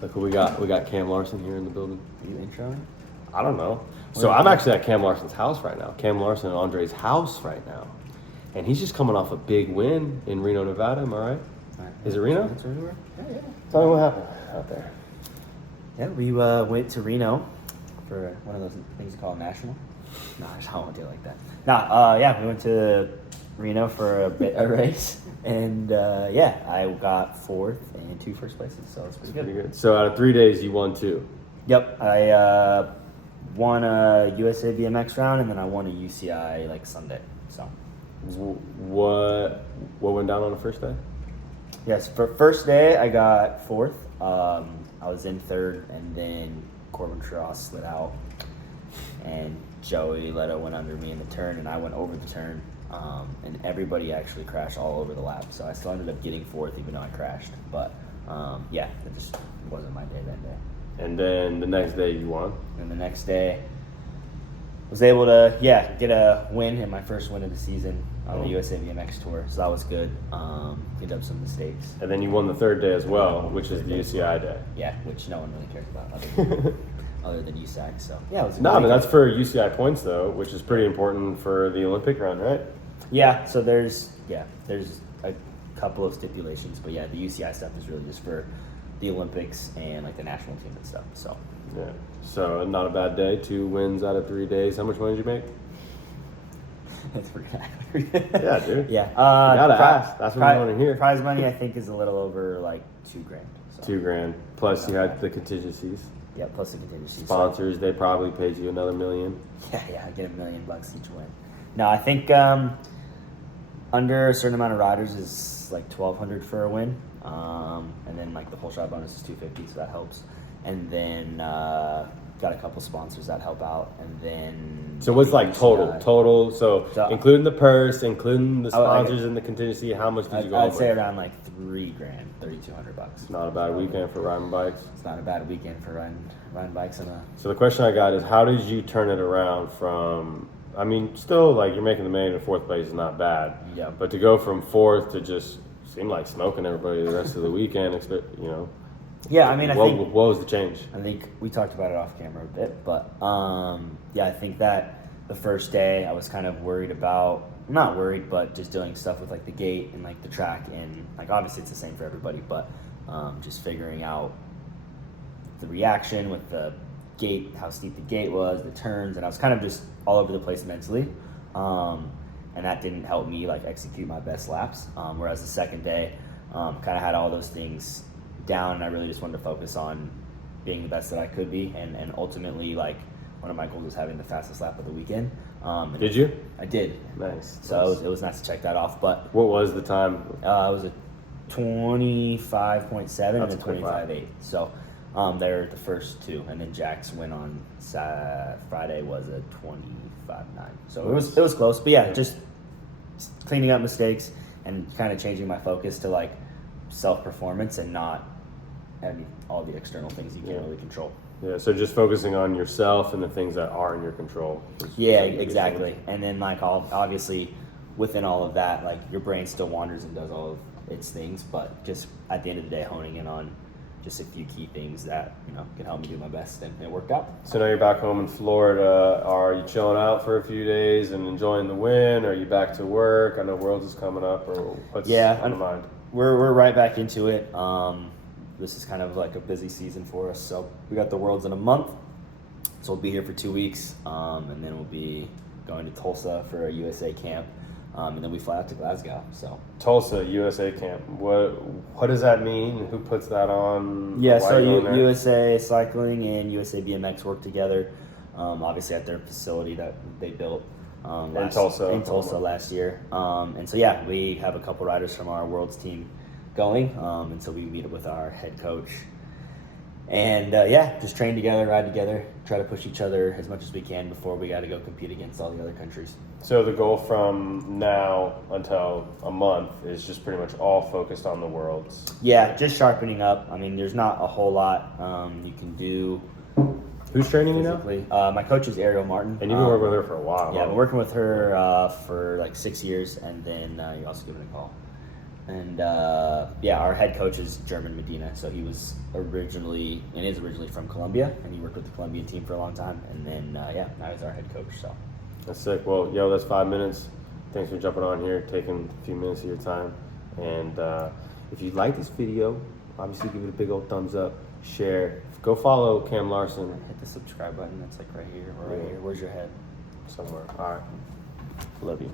Look who we got. We got Kam Larsen here in the building. Are you introing? I don't know. So I'm actually at Kam Larsen's house right now. Kam Larsen and Andre's house right now. And he's just coming off a big win in Reno, Nevada. Am I right? Is it Reno? Yeah. Tell me what happened out there. Yeah, we went to Reno for one of those things you call a national. No, I don't want to do it like that. Yeah, we went to Reno for a race, and I got fourth and 2 first places, so it's pretty good. So out of 3 days, you won 2. Yep, I won a USA BMX round, and then I won a UCI like Sunday. So what went down on the first day? yes, for first day I got fourth. I was in third, and then Corbin Tross slid out, and Joey Leto went under me in the turn, and I went over the turn, and everybody actually crashed all over the lap. So I still ended up getting fourth, even though I crashed. But it just wasn't my day that day. And then the next day you won? And the next day, was able to get a win, and my first win of the season on the USABMX tour. So that was good. Cleaned up some mistakes. And then you won the third day as well, which is the UCI day. Yeah, which no one really cares about other than USAC. So yeah, it was. No, but that's for UCI points though, which is pretty important for the Olympic run, right? Yeah. So there's a couple of stipulations, but yeah, the UCI stuff is really just for the Olympics and like the national team and stuff. So yeah. So not a bad day. 2 wins out of 3 days. How much money did you make? That's pretty accurate. Yeah, dude. Yeah. You gotta ask. That's what we want to hear. Prize money, I think, is a little over like $2,000. So. $2,000 plus you had the contingencies. Yeah, plus the contingencies. Sponsors, they probably paid you another $1 million. Yeah, I get $1 million each win. No, I think under a certain amount of riders is like $1,200 for a win, and then like the whole shot bonus is $250, so that helps. And then got a couple sponsors that help out, and then. So what's like total? So including the purse, including the sponsors and the contingency, how much did you go? I'd say around like $3,000, $3,200. Not a bad weekend for riding bikes. It's not a bad weekend for riding bikes. So the question I got is, how did you turn it around from? I mean, still like you're making the main and 4th place is not bad. Yeah. But to go from 4th to just seem like smoking everybody the rest of the weekend, Yeah, I mean, what was the change? I think we talked about it off camera a bit, but I think that the first day I was kind of worried about, not worried, but just doing stuff with like the gate and like the track, and like obviously it's the same for everybody, but just figuring out the reaction with the gate, how steep the gate was, the turns, and I was kind of just all over the place mentally, and that didn't help me like execute my best laps. Whereas the second day, kind of had all those things down, and I really just wanted to focus on being the best that I could be, and ultimately like one of my goals was having the fastest lap of the weekend. Did you? I did. Nice. So it was nice to check that off. But what was the time? It was a 25.7 and a 25.8. So they're the first 2, and then Jack's win on Friday was a 25.9. So it was close, but yeah, just cleaning up mistakes and kind of changing my focus to like self-performance and not all the external things you can't really control. Yeah, so just focusing on yourself and the things that are in your control. Yeah, exactly. And then like obviously within all of that, like your brain still wanders and does all of its things, but just at the end of the day honing in on just a few key things that can help me do my best, and it worked out. So now you're back home in Florida. Are you chilling out for a few days and enjoying the win? Are you back to work? I know Worlds is coming up, or what's on the mind? We're right back into it. This is kind of like a busy season for us. So we got the Worlds in a month, so we'll be here for 2 weeks, and then we'll be going to Tulsa for a USA camp, and then we fly out to Glasgow. So Tulsa USA camp. What does that mean? Who puts that on? Yeah, so USA Cycling and USA BMX work together, obviously at their facility that they built. In Tulsa last year. And so we have a couple riders from our Worlds team going, and so we meet up with our head coach, and just train together, ride together, try to push each other as much as we can before we got to go compete against all the other countries. So the goal from now until a month is just pretty much all focused on the Worlds. Yeah, just sharpening up. I mean, there's not a whole lot you can do. Who's training you now? My coach is Ariel Martin. And you've been working with her for a while. Yeah, I've been working with her for like 6 years, and then you also give it a call. And yeah, our head coach is German Medina, so he was originally from Colombia, and he worked with the Colombian team for a long time. And then yeah, now he's our head coach. So That's sick. Well, yo, that's 5 minutes. Thanks for jumping on here, taking a few minutes of your time. And if you like this video, obviously give it a big old thumbs up, share, go follow Kam Larsen hit the subscribe button. That's like right here or right here. Where's your head? somewhere. All right. Love you.